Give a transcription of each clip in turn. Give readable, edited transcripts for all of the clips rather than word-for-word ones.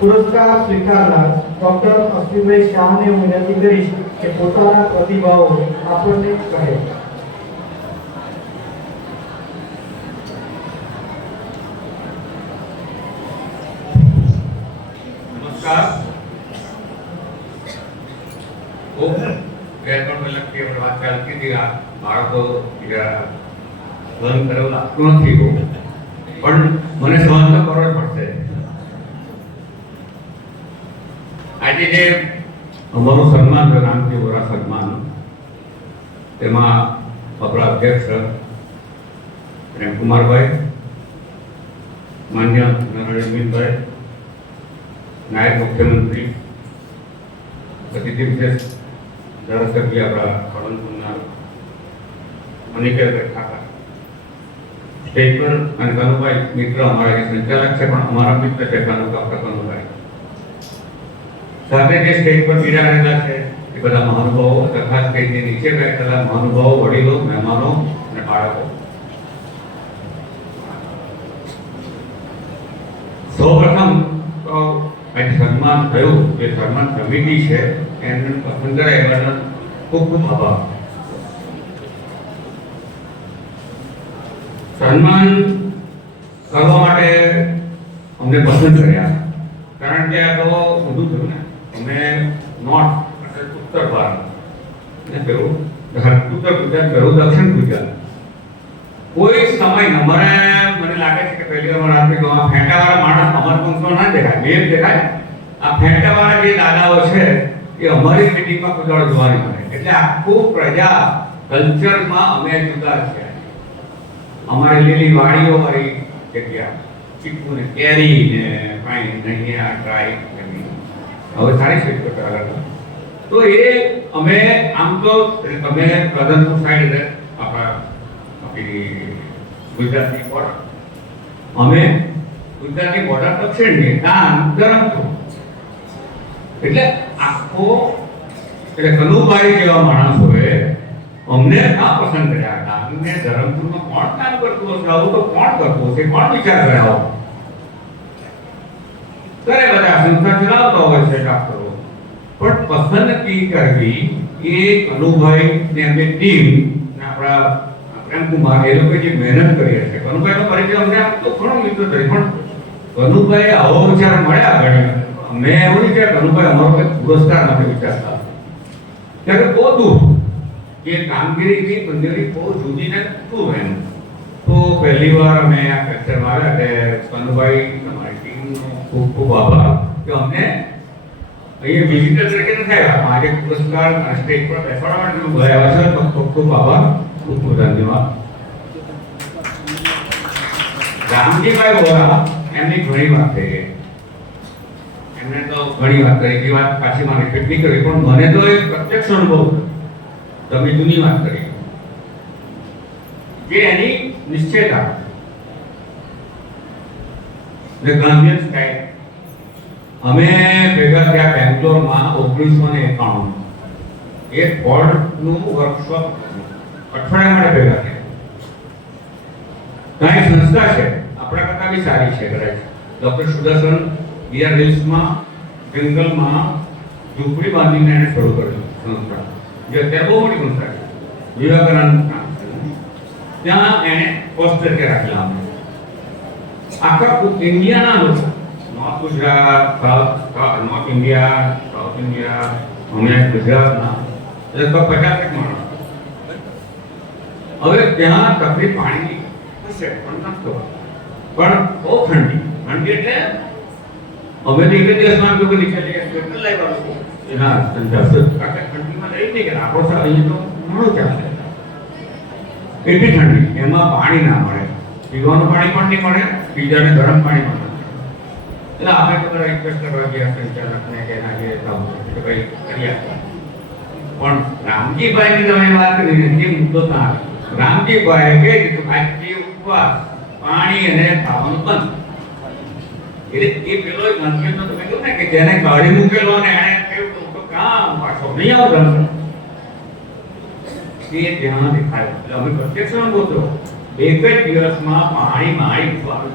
પુરસ્કાર સ્વીકારનાર ડોક્ટર અશ્વિનભાઈ શાહને હું વિનંતી કરીશ કે પોતાના પ્રતિભાવો આપણને કહે. નમસ્કાર. વાત ચાલતી હતી બાળકો લર્ન કરેલું લાગતું નથી પણ મને સહન તો કરવો જ પડશે. આજે જે અમારું સન્માન છે રામજી વોરા સન્માન, તેમાં આપણા અધ્યક્ષ પ્રેમકુમારભાઈ, માન્ય નરેન્દ્રભાઈ, નાયબ મુખ્યમંત્રી, અતિથિ વિશેષ ધારાસભ્ય આપણા ખડનપુરના અનિકેતભાઈ ઠાકર, સ્ટેજ પર અને કનુભાઈ મિત્ર અમારા સંચાલક છે પણ અમારા મિત્ર છે કનુભાઈ, સાથે જે સ્ટેજ પર બિરાજેલા છે એ બધા મહાનુભાવો તથા સ્ટેજની નીચે બેઠેલા મહાનુભાવો, વડીલો, મહેમાનો અને બાળકો. સૌપ્રથમ તો આજે સન્માન થયું, જે સન્માન સમિતિ છે એને પસંદ કરે એવાનો ખૂબ ખૂબ આભાર. સન્માન કરવા માટે અમને પસંદ કર્યા કારણ કે આ તો બધું થયું ને. અમે નોર્થ એટલે ઉત્તર ભારત અને પેલું ઉત્તર ગુજરાત, પેલું દક્ષિણ ગુજરાત. કોઈ સમય મને લાગે છે કે પહેલી વાર રાત્રે આ ફેંટાવાળા માણસ અમરકુંડ ના દેખાય, મેં દેખાય. આ ફેંટાવાળા જે દાદાઓ છે એ અમારી મીટિંગમાં કોઈ જોવાની મળે. એટલે આખું પ્રજા કલ્ચરમાં અમે જુદા છે. અમારી લીલી વાડીઓ વાળી જગ્યા, ચીકુ ને કેરી ને પાણી નહીં આ ટ્રાય હવે સારી છે તો એ અમે આમ તો અમે પ્રધાનપુર સાઈડ આપણા ગુજરાતની બોર્ડર, અમે ગુજરાતની બોર્ડર દક્ષિણની કામ ધરમપુર. એટલે આખો એટલે કનુભાઈ જેવા માણસોએ અમને ના પસંદ કર્યા હતા. અમને ધરમપુરમાં કોણ કામ કરતું હશે, આવું તો કોણ કરતું હશે, કોણ વિચાર કરાવો. ઘરે બધા સંસ્થા ચલાવતા હોય છે ડોક્ટરો, પણ પસંદગી કરવી એ કનુભાઈ ને એમની ટીમ ને આપણા પ્રેમકુમાર એ લોકો જે મહેનત કરી છે. કનુભાઈનો પરિચય અમને તો ઘણો મિત્ર થઈ, પણ કનુભાઈ આવો વિચાર મળ્યા ઘણી. મેં એવું નહીં કે કનુભાઈ અમારો કોઈ પુરસ્કાર નથી વિચારતા, ત્યારે બહુ દૂર કે કામગીરીની મંજૂરી બહુ જુદી ને શું એમ. તો પહેલી વાર અમે આ કલ્ચરમાં આવ્યા એટલે કનુભાઈ તમારી ટીમનો ખૂબ ખૂબ આભાર કે અમને અહીંયા વિઝિટર તરીકે નથી આવ્યા, આજે પુરસ્કાર સ્ટેજ પર બેસાડવા માટે બોલાવ્યા છે. તો ખૂબ ખૂબ આભાર, ખૂબ ખૂબ ધન્યવાદ. રામજીભાઈ વોરા એમની ઘણી વાત થઈ ગઈ, એમને તો ઘણી વાત કરી. એ વાત પાછી મારે કેટલી કરી, પણ મને તો એક પ્રત્યક્ષ અનુભવ તમે જૂની વાત કરી જે એની નિશ્ચયતા ને ગાંધીયન સ્ટાઇલ. અમે ભેગા થયા બેંગ્લોરમાં 1991. એક બોર્ડનું વર્કશોપ અઠવાડિયા માટે ભેગા થયા. ત્યાં એક સંસ્થા છે આપણા કરતા બી સારી છે કદાચ, ડોક્ટર સુદર્શન બિહાર હિલ્સમાં જંગલમાં ઝૂંપડી બાંધીને એને શરૂ કર્યું સંસ્થા, જે અત્યારે બહુ મોટી સંસ્થા છે. વિવેકાનંદ ત્યાં એને પોસ્ટ તરીકે રાખેલા. અમે આખા ઇન્ડિયાના લોકો, north Gujarat, north India, south India, અમે ગુજરાતના લગભગ 50 માણસ. હવે ત્યાં તકલીફ પાણીની હશે પણ નતો, પણ બહુ ઠંડી એટલે અમે તો એક દિવસમાં લોકો નીકળી સ્વેટર લઈ આવ્યા. એના ઠંડીમાં રહી નહીં કે આપણો અહીંયા તો ઘણું ચાલે. એટલી ઠંડી, એમાં પાણી ના મળે, પીવાનું પાણી પણ નહીં મળે, બીજાને ગરમ પાણી પણ નથી. એટલે આપણે તો બધા રિક્વેસ્ટ કરવા ગયા સંચાલકને કે ના જે કે ભાઈ કરી આપો. પણ રામજીભાઈની તમે વાત કરી એ મુદ્દો ના આવે. રામજીભાઈ કહે કે આજથી ઉપવાસ, પાણી અને ખાવાનું બંધ. એટલે એ પેલો મંત્રીનો તમે કહ્યું ને કે જેને કાઢી મૂકેલો ને એને કહ્યું તો કામ પાછો નહીં આવતો એ ધ્યાન દેખાય. એટલે અમે પ્રત્યક્ષ અનુભવ એક જ દિવસમાં પાણી ઉપાડ્યું.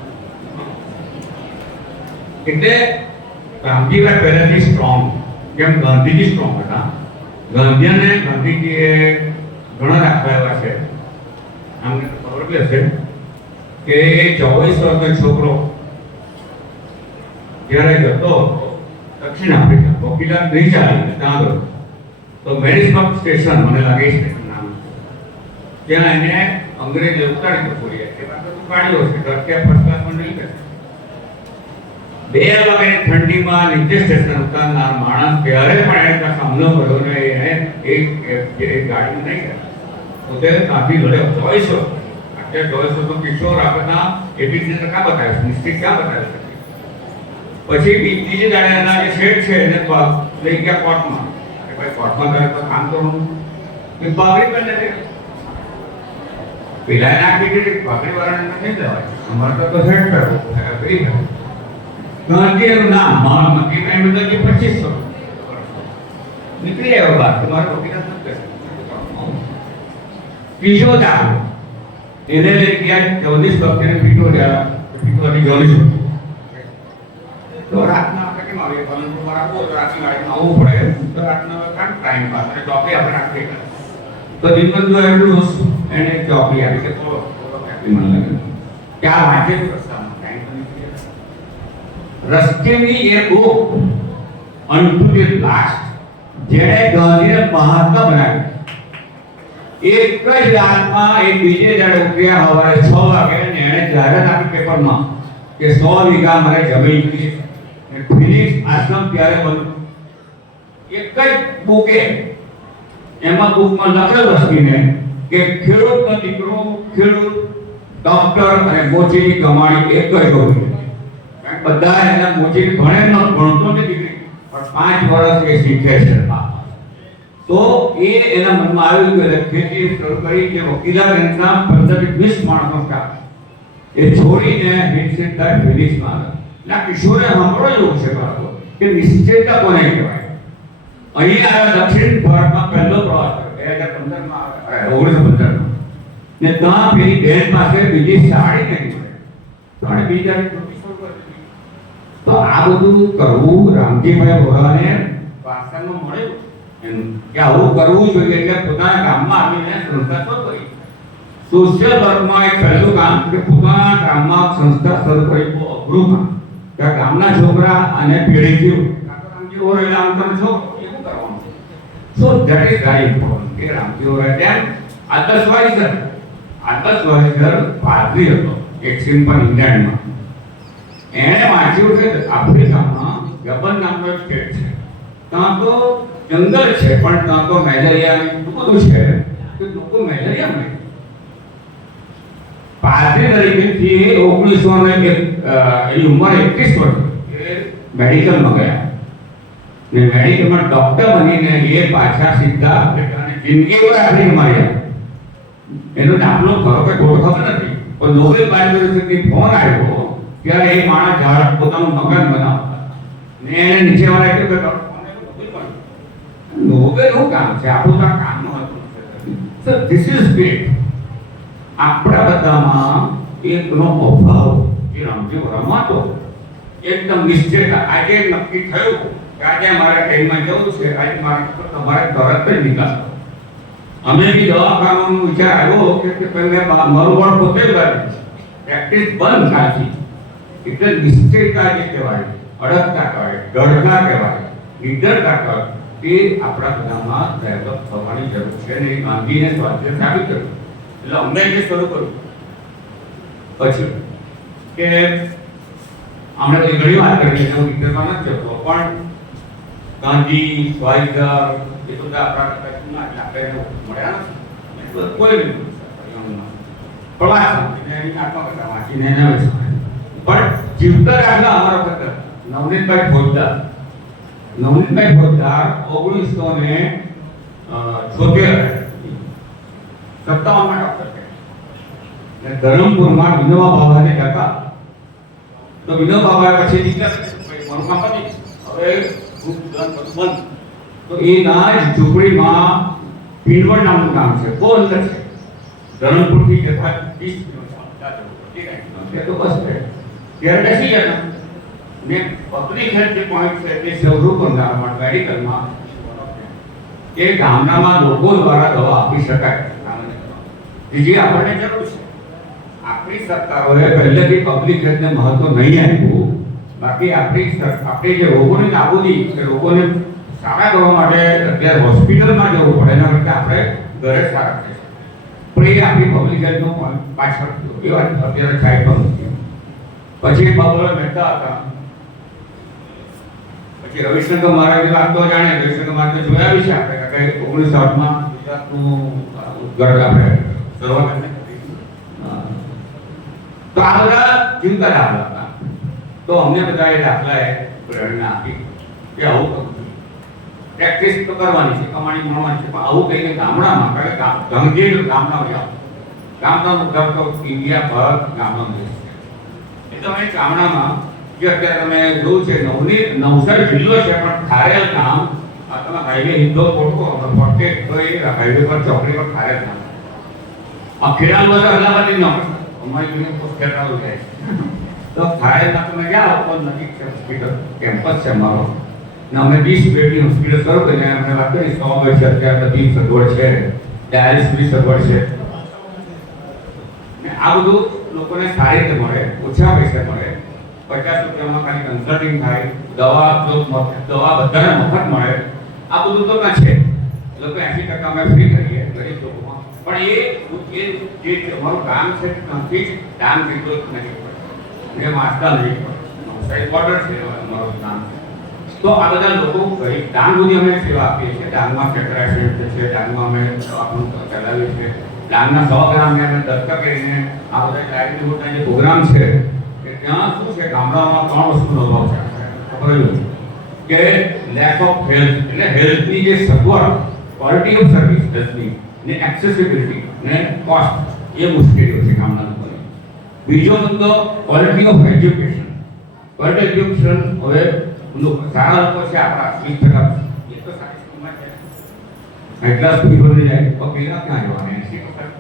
એટલે રામજીભાઈ પહેલેથી સ્ટ્રોંગ, કેમ ગાંધીજી સ્ટ્રોંગ હતા. ગાંધીજીએ ઘણા દાખલા એવા છે, અમને ખબર બી હશે કે 24 વર્ષનો છોકરો જ્યારે જતો દક્ષિણ આફ્રિકા, વકીલાત નહીં ચાલી ત્યાં ગયો, તો મેરિસબર્ગ સ્ટેશન, મને લાગે સ્ટેશન નામ, ત્યાં એને અંગ્રેજે ઉતારી છોડી એ પાસે ઉપાડ્યો છે, રસ્તે ફર્સ્ટ ક્લાસમાં નહીં કરે. 2 વાગે ઠંડીમાં નીચે સ્ટેશન ઉતારનાર માણસ ત્યારે પણ એને સામનો કર્યો ને એને એક ગાડી નહીં કરી પોતે ત્યાંથી લડ્યો. 24 વર્ષ 24 તો કિશોર આપણા એબીસી ક્યાં બતાવ્યું, નિશ્ચિત ક્યાં બતાવ્યું. પછી બીજી દાડે એના જે શેઠ છે એને લઈ ગયા કોર્ટમાં કે ભાઈ કોર્ટમાં ગયો તો કામ કરવાનું કે બાગરી બને પેલા નાખી દીધી, બાગરી વાળાને નથી દેવાય, અમારે તો શેઠ કરવું કરી દે. ગાંધીનું નામ મારા મકીના એમ કે 2500 નીકળી આવ્યો બહાર, તમારે વકીલાત નથી કરવી. ત્રીજો દાખલો એને લઈ ગયા 24 વખતે પીટોની જોડી તો રાતના આપણે કેમ આવીએ, પરંતુ મારા બહુ રાતની ગાડીમાં આવવું પડે, તો રાતના કાંઈ ટાઈમ પાસ અને ચોકી આપણે રાખી તો દીનબંધુ એટલું વસ્તુ એને ચોકી આપી કે થોડો મને લાગે કે આ વાંચે રસ્તામાં ટાઈમ તો નીકળી રસ્તેની એ બુક અનટુ ધ લાસ્ટ જેણે ગાંધીને મહાત્મા બનાવ્યું. એક જ રાતમાં એક બીજે દાડે ઉઠ્યા સવારે 6 વાગે ને એણે જાહેરાત આપી પેપરમાં કે 100 વીઘા મારે જમીન છે. ફિનિક્સ આશ્રમ ત્યારે બન્યું. એક જ બુકે એમાં બુકમાં લખેલું રસ્તીને કે ખેડૂતનો દીકરો ખેડૂત, ડોક્ટર અને મોચીની કમાણી એક જ હોવી. બધા એના મોચી ભણે ન ભણતો નથી દીકરી, પણ 5 વર્ષ એ શીખે છે. તો એ એના મનમાં આવ્યું કે ખેતી શરૂ કરી કે વકીલાત એના 15 થી 20 માણસો હતા એ છોડીને નિશ્ચિતતા ફિનિક્સમાં આવ્યા. ના કિશોરે સાંભળો એવું છે બાળકો કે નિશ્ચિતતા કોને કહેવાય. અહીં આવ્યા દક્ષિણ ભારતમાં પહેલો પ્રવાસ 2015 માં આવ્યા, 1915 ને ત્યાં પેલી બેન પાસે બીજી સાડી નહીં મળે, ત્રણે બીજા તો આ બધું કરવું રામજીભાઈ બોરાને વારસામાં મળ્યું એમ કે આવું કરવું જોઈએ. એટલે પોતાના ગામમાં આવીને સંસ્થા શરૂ કરી. સોશિયલ વર્કમાં એક પહેલું કામ કે પોતાના ગામમાં સંસ્થા શરૂ કરી બહુ અઘરું કામ. કે ગામના છોકરા અને પેઢીથી રામજી બોરા આમ તમે છો એવું કરવાનું. So that is very important કે રામજી બોરા તેમ આદર્શવાઈસર પાદરી હતો એક સિમ્પલ ઇંગ્લેન્ડમાં. એણે વાંચ્યું કે આફ્રિકામાં ગબન નામનો એક સ્ટેટ છે, ત્યાં તો જંગલ છે પણ ત્યાં તો મેલેરિયા એટલું બધું છે કે લોકો મેલેરિયા મળે. પાદરી તરીકેથી 1901 એની ઉંમર 21 વર્ષ એ મેડિકલમાં ગયા ને મેડિકલમાં ડોક્ટર બનીને એ પાછા સીધા આફ્રિકાની જિંદગી પર આફ્રિકામાં આવ્યા. એનો દાખલો ખરો કે ખોટો ખબર નથી, પણ નોબેલ પારિતોષિકથી ફોન આવ્યો ત્યારે એ માણસ ઝાડ પોતાનું મકાન બનાવતા ને એને નીચેવાળા કહ્યું કે નોબેલનું કામ છે, આપણું તો કામનું હતું. So this is great. આપણા બધામાં એકનો અભાવ એ રામજી બોરામાં હતો. એકદમ નિશ્ચિત આજે નક્કી થયું કે આજે મારે ટ્રેનમાં જવું છે, આજે મારે તમારે તરત જ નિકાલ. અમે બી દવાખાનાનો વિચાર આવ્યો કે પહેલા મારું પણ પોતે જ પ્રેક્ટિસ બંધ થાતી. એટલે નિશ્ચયતા જે કહેવાય, અડગતા કહેવાય, દૃઢતા કહેવાય, નિડરતા કહેવાય, તે આપણા બધામાં ડેવલપ થવાની જરૂર છે ને એ ગાંધીને સ્વાધ્યાય સાબિત કર્યું. એટલે અમને જે શરૂ કર્યું પછી કે આપણે ઘણી વાત કરી છે, હું વિતરમાં નથી જતો, પણ ગાંધી સ્વાધ્યાય એ બધા આપણા કરતા આપણે મળ્યા નથી કોઈ નહીં. પ્રવાસ એની આત્મકથા વાંચીને એના વિશે પણ જીવતા રાખલા અમારા કરતા નવનીતભાઈ ફોજદાર 1957 માં ડોક્ટર છે ને ધરમપુરમાં વિનોબા ભાવાને હતા. તો વિનોબા ભાવા પછી દીકરા મનમાં પતી હવે બંધ. તો એ ના જ ઝૂંપડીમાં ભીલવડ નામનું ગામ છે, બહુ અંદર છે. ધરમપુરથી જતા 20 કિલોમીટર તો બસ ત્યારે બેસી જતા ને પબ્લિક હેલ્થ જે પોઈન્ટ છે તે સ્વરૂપ બંધારણમાં મેડિકલમાં કે ગામડામાં લોકો દ્વારા દવા આપી શકાય, જે આપણને જરૂર છે. આપણી સરકારોએ પહેલેથી પબ્લિક હેલ્થને મહત્વ નહીં આપ્યું. બાકી આપણે જે રોગોની નાબૂદી કે રોગોને સારા કરવા માટે અત્યારે હોસ્પિટલમાં જવું પડે એના કરતાં આપણે ઘરે સારા થઈ શકીએ. પણ એ આપણી પબ્લિક હેલ્થનો પાછળ એ વાત અત્યારે થાય પણ નથી. પછી બાબુલાલ મહેતા હતા, પછી રવિશંકર મહારાજની વાત તો જાણે. રવિશંકર મહારાજને જોયા બી છે આપણે કે 1960માં ગુજરાતનું ઉદ્ઘાટન આપણે શરૂઆત કરી. તો આ બધા જીવતા દાખલા હતા. તો અમને બધા એ દાખલાએ પ્રેરણા આપી કે આવું કરવું જોઈએ. પ્રેક્ટિસ તો કરવાની છે, કમાણી મળવાની છે, પણ આવું કહીને ગામડામાં ગંભીર ગામડામાં જાઓ. ગામડાનું ઘર તો ઇન્ડિયા ભર ગામડાનું દેશ છે. એટલે અમે ગામડામાં જે અત્યારે તમે જોયું છે નવસારી જિલ્લો છે, પણ ખારેલ ગામ આ તમે હાઈવે હિન્દો ફોટો ફોટે તો એ હાઈવે પર ચોકડી પર ખારેલ ગામ આ ખેડાલ બધા અલ્હાબાદી ન અમારી યુનિયન તો ખેડાલ જાય છે. તો ખારેલમાં તમે જાઓ તો નજીક છે હોસ્પિટલ, કેમ્પસ છે અમારો. ને અમે 20 બેડની હોસ્પિટલ શરૂ કરીને અમને વાત કરી 100 બેડ છે અત્યારે બધી સગવડ છે, ડાયાલિસિસની સગવડ છે. ને આ બધું લોકોને સારી રીતે મળે, ઓછા પૈસે મળે. 50 રૂપિયામાં ખાલી કન્સલ્ટિંગ થાય, દવા બધાને મફત મળે. આ બધું તો ના છે. લોકો 80% અમે ફ્રી કરીએ ગરીબ લોકોમાં. પણ એ જે અમારું કામ છે ત્યાંથી જ ડાંગ જેટલું નથી પડે, એ વાંચતા નહીં પડે. નવસારી બોર્ડર છે અમારું કામ. તો આ બધા લોકો ગરીબ ડાંગ સુધી અમે સેવા આપીએ છીએ. ડાંગમાં કેટરાઇટ છે, ડાંગમાં અમે દવાખાનું ચલાવીએ છીએ. ડાંગના 100 ગ્રામને અમે દત્તક કરીને આ બધા લાઇવલીહુડના જે પ્રોગ્રામ છે ત્યાં શું છે ગામડામાં 3 વસ્તુનો અભાવ છે. ખબર કે લેક ઓફ હેલ્થ એટલે હેલ્થની જે સગવડ, ક્વોલિટી ઓફ સર્વિસ હેલ્થની ને એક્સેસિબિલિટી ને કોસ્ટ એ મુશ્કેલીઓ છે ગામડા લોકોને. બીજો મુદ્દો quality of education. Quality education હવે સારા લોકો છે આપણા 20% એ તો સારી સ્કૂલમાં છે, એટલા સ્કૂલ બની જાય તો પેલા ક્યાં જવાના 80%.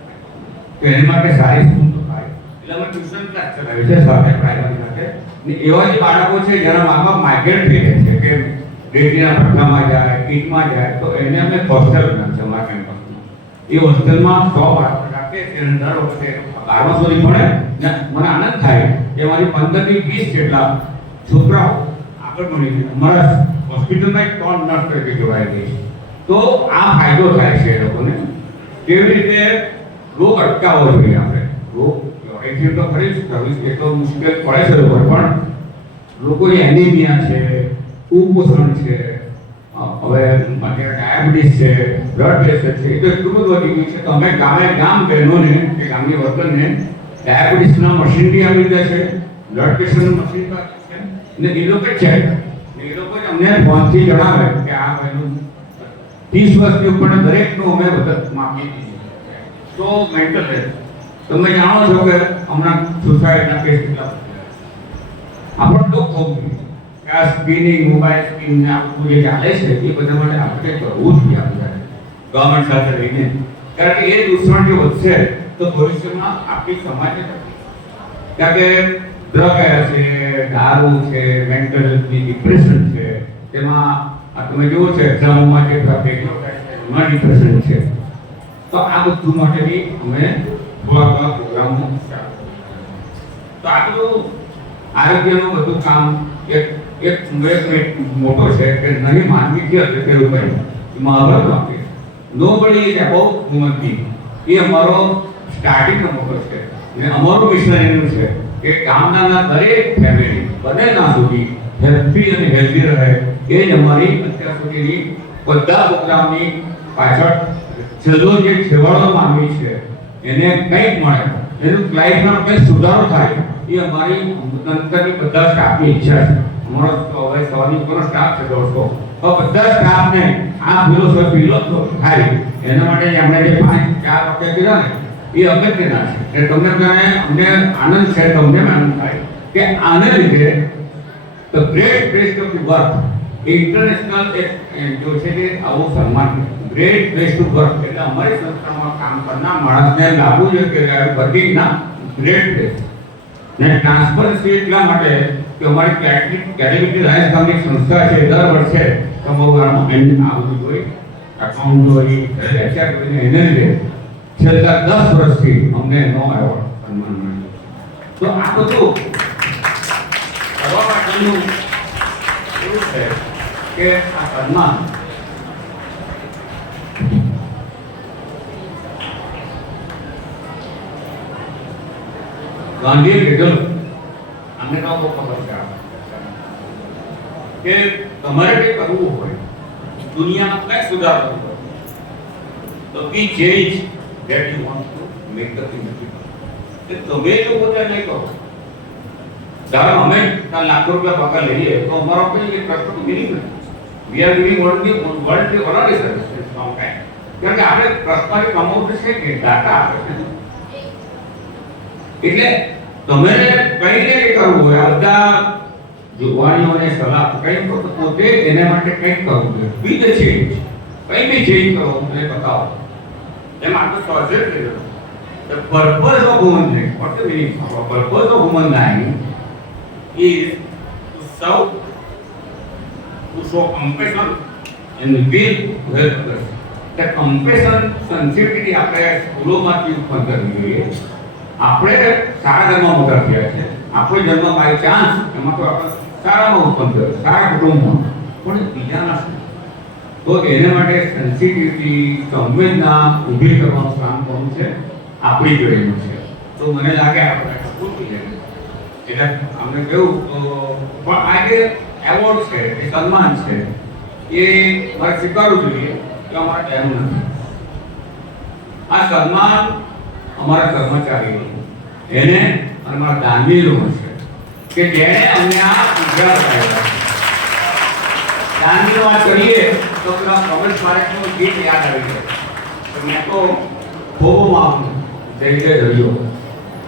તો એના માટે સારી સ્કૂલ તો થાય એટલે અમે ટ્યુશન ક્લાસ ચલાવીએ છીએ સાથે પ્રાઇમરી સાથે. ને એવા જે બાળકો છે જેના મા-બાપ માઇગ્રેટ થઈ જાય છે કે રેતીના ભઠ્ઠામાં જાય, કીટમાં જાય, તો એને અમે હોસ્ટેલ બનાવી છે અમારા કેમ્પસમાં. એ હોસ્ટેલમાં 100 બાળકો રાખીએ છીએ અને દર વખતે 12 સુધી ભણે. ને મને આનંદ થાય કે મારી 15 થી 20 જેટલા છોકરાઓ આગળ ભણી અમારા હોસ્પિટલમાં 3 નર્સ તરીકે જોડાઈ ગઈ છે. તો આ ફાયદો થાય છે એ લોકોને. કેવી રીતે રોગ અટકાવવો જોઈએ આપણે. રોગ એટલે તો ખરી સર્વિસ એ તો મુશ્કેલ પડે છે લોકો, પણ લોકોની એનિમિયા છે, કુપોષણ છે, હવે ડાયાબિટીસ છે, બ્લડ પ્રેશર છે, એ તો એટલું બધું વધી ગયું છે. તો અમે ગામ બહેનોને કે ગામની વર્કરને ડાયાબિટીસના મશીન બી આવી રહ્યા છે, બ્લડ પ્રેશરનું મશીન છે, ને એ લોકો ચેક એ લોકો અમને ફોનથી જણાવે કે આ ભાઈનું 30 વર્ષની ઉપરના દરેકનું અમે મદદ માગીએ છીએ. તો મેન્ટલ હેલ્થ તમે જાણો છો કે હમણાં સુસાઇડના કેસ કેટલા આપણને દુઃખ થવું જોઈએ કે આ સ્ક્રીનિંગ, મોબાઈલ સ્ક્રીન ને આખું જે ચાલે છે એ બધા માટે આપણે કરવું જોઈએ આપણે ગવર્મેન્ટ સાથે રહીને. કારણ કે એ દૂષણ જો વધશે તો ભવિષ્યમાં આપણી સમાજને કારણ કે ડ્રગ છે, દારૂ છે, મેન્ટલ હેલ્થની ડિપ્રેશન છે, તેમાં તમે જુઓ છો એક્ઝામમાં જે ફેકલો થાય છે એમાં ડિપ્રેશન છે. તો આ બધું માટે બી અમે થોડા પ્રોગ્રામો તો આ બધું આરોગ્યનું બધું કામ એક મોટો છે કે નહીં માનવી કે પેલું કહ્યું મહાભારત વાક્ય નો બડી ઇઝ અબાઉટ હ્યુમન બીંગ. એ અમારો સ્ટાર્ટિંગનો મોટો છે ને અમારું મિશન એનું છે કે ગામડાના દરેક ફેમિલી બને ત્યાં સુધી હેલ્થી અને હેલ્ધી રહે. એ જ અમારી અત્યાર સુધીની બધા પ્રોગ્રામની પાછળ છેલ્લો જે છેવાડો માનવી છે એને કંઈક મળે, એનું લાઈફમાં કંઈક સુધારો થાય, એ અમારી અંતરની બધા સ્ટાફની ઈચ્છા છે. અમારો હવે સવારની કોનો સ્ટાફ છે 150, તો બધા સ્ટાફને આ ફિલોસોફી થાય એના માટે આપણે જે 5-4 વાક્ય કીધા ને એ અગત્યના છે. એટલે તમને કહે અમને આનંદ છે, તમને આનંદ થાય કે આને લીધે the great place of the work A international એક જો છે કે આવું સન્માન ગ્રેટ પ્લેસ ટુ વર્ક એટલે અમારી સંસ્થામાં કામ કરનાર માણસને લાગવું જોઈએ કે બધી ના ગ્રેટ પ્લેસ ને ટ્રાન્સપરન્સી એટલા માટે કે અમારી કેટેગરી રાયસ ગામની સંસ્થા છે દર વર્ષે તમારું આવતું હોય અકાઉન્ટ હોય લેક્ચર કરીને એને લીધે છેલ્લા 10 વર્ષથી અમને નો એવોર્ડ સન્માન મળ્યું. તો આ બધું કરવા માટેનું એવું છે કે આ સન્માન ગાંધીએ કીધું અમને તો ખબર છે કે તમારે કંઈ કરવું હોય દુનિયામાં કંઈ સુધારવું હોય તો be change that you want to make the thing કે તમે જો પોતે નહીં કરો ધારો અમે લાખો રૂપિયા પગાર લઈએ તો અમારો કોઈ એક કસ્ટમ મિનિંગ નથી. વી આર ગિવિંગ વર્લ્ડ ની ઓલરેડી સર્વિસ ફ્રોમ ટાઈમ કારણ કે આપણે પ્રશ્ન કમાવું છે કે ડાટા આપે છે. એટલે તમે કઈને કરવું હોય બધા યુવાનોને સલાહ કઈ પોતે એના માટે કંઈક કરવું જોઈએ. બી ધ ચેન્જ કઈ બી ચેન્જ કરો મને બતાવો. એમાં તો સર્જન કર્યો the purpose of human life. What the meaning of purpose of human life is to serve, to show compassion and will to help others. The compassion sensitivity આપણે સ્કૂલોમાંથી ઉત્પન્ન કરવી જોઈએ. આપણે સારા ઘરમાં મોટા થયા છે. આપણો જન્મ બાય ચાન્સ એમાં તો આપણે સારામાં ઉત્પન્ન થયો સારા કુટુંબમાં પણ બીજાના તો એના માટે સેન્સિટિવિટી સંવેદના ઊભી કરવાનું કામ કરવું છે આપણી જોડેનું છે. તો મને લાગે આપણે પૂરું છે એટલે અમને કહ્યું તો પણ આ જે એવોર્ડ છે એ સન્માન છે એ મારે સ્વીકારવું જોઈએ કે અમારા ટાઈમ નથી. આ સન્માન અમારા કર્મચારીઓ એને અને મારા દાનવીરો છે કે જેણે અમને આ ઉજાગર કર્યા. દાનવીરો વાત કરીએ તો પેલા કમલ પારેખનું ગીત યાદ આવી જાય. મેં તો ખોબોમાં જય જય ધર્યો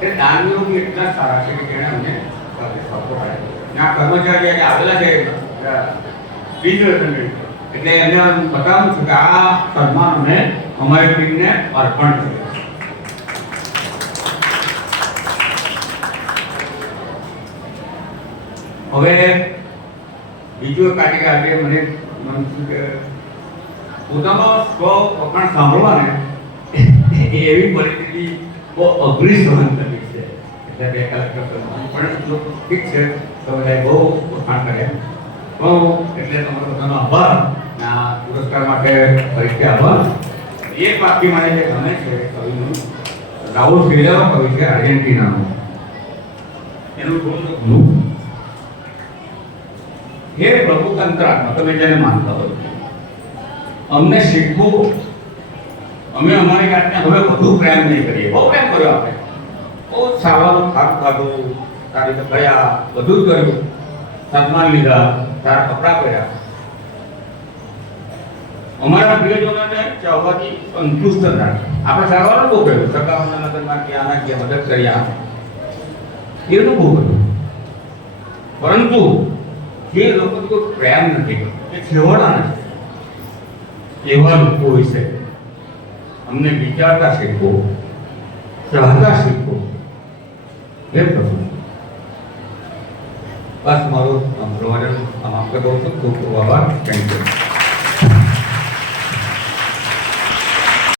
એ દાનવીરો બી એટલા સારા છે કે જેણે અમને સપોર્ટ આપ્યો. આ કર્મચારી આજે આવેલા છે એટલે એને બતાવું છું કે આ સન્માન અમે અમારી ટીમને અર્પણ કર્યું. હવે બીજું કાર્ય આજે મને મન થયું કે પોતાનો સ્વ વખાણ સાંભળવાને એવી પરિસ્થિતિ બહુ અઘરી સહન કરવી છે. એટલે બે કલાક પણ ઠીક છે તો બધાએ બહુ વખાણ કરે બહુ એટલે તમારો બધાનો આભાર. આ પુરસ્કાર માટે ફરીથી આભાર. એક વાક્ય મને જે ગમે છે કવિનું રાહુલ ફિલેરો કવિ છે આર્જેન્ટિનાનો. એનું થોડું હે પ્રભુ તંત્રાત્મા તમે જેને માનતા હોય અમને શીખવું અમે અમારી જાતને હવે વધુ પ્રેમ નહીં કરીએ. બહુ પ્રેમ કર્યો આપણે બહુ સાવાનું ખાતું ખાધું સારી રીતે ગયા બધું જ કર્યું સન્માન લીધા સારા કપડાં પહેર્યા. અમારા પ્રિયજનોને ચાહવાથી સંતુષ્ટ રાખે. આપણે સારવાનું બહુ કર્યું સગાઓના લગ્નમાં ગયા ના ગયા મદદ કર્યા એનું બહુ કર્યું પરંતુ જે લોકો તો પ્રેમ નથી કરતો એ છેવાડા નથી. એવા લોકો વિશે અમને વિચારતા શીખવો ચાહતા શીખવો એ પ્રભુ બસ મારો સમાપ્ત કરું છું. ખૂબ ખૂબ આભાર. Thank you.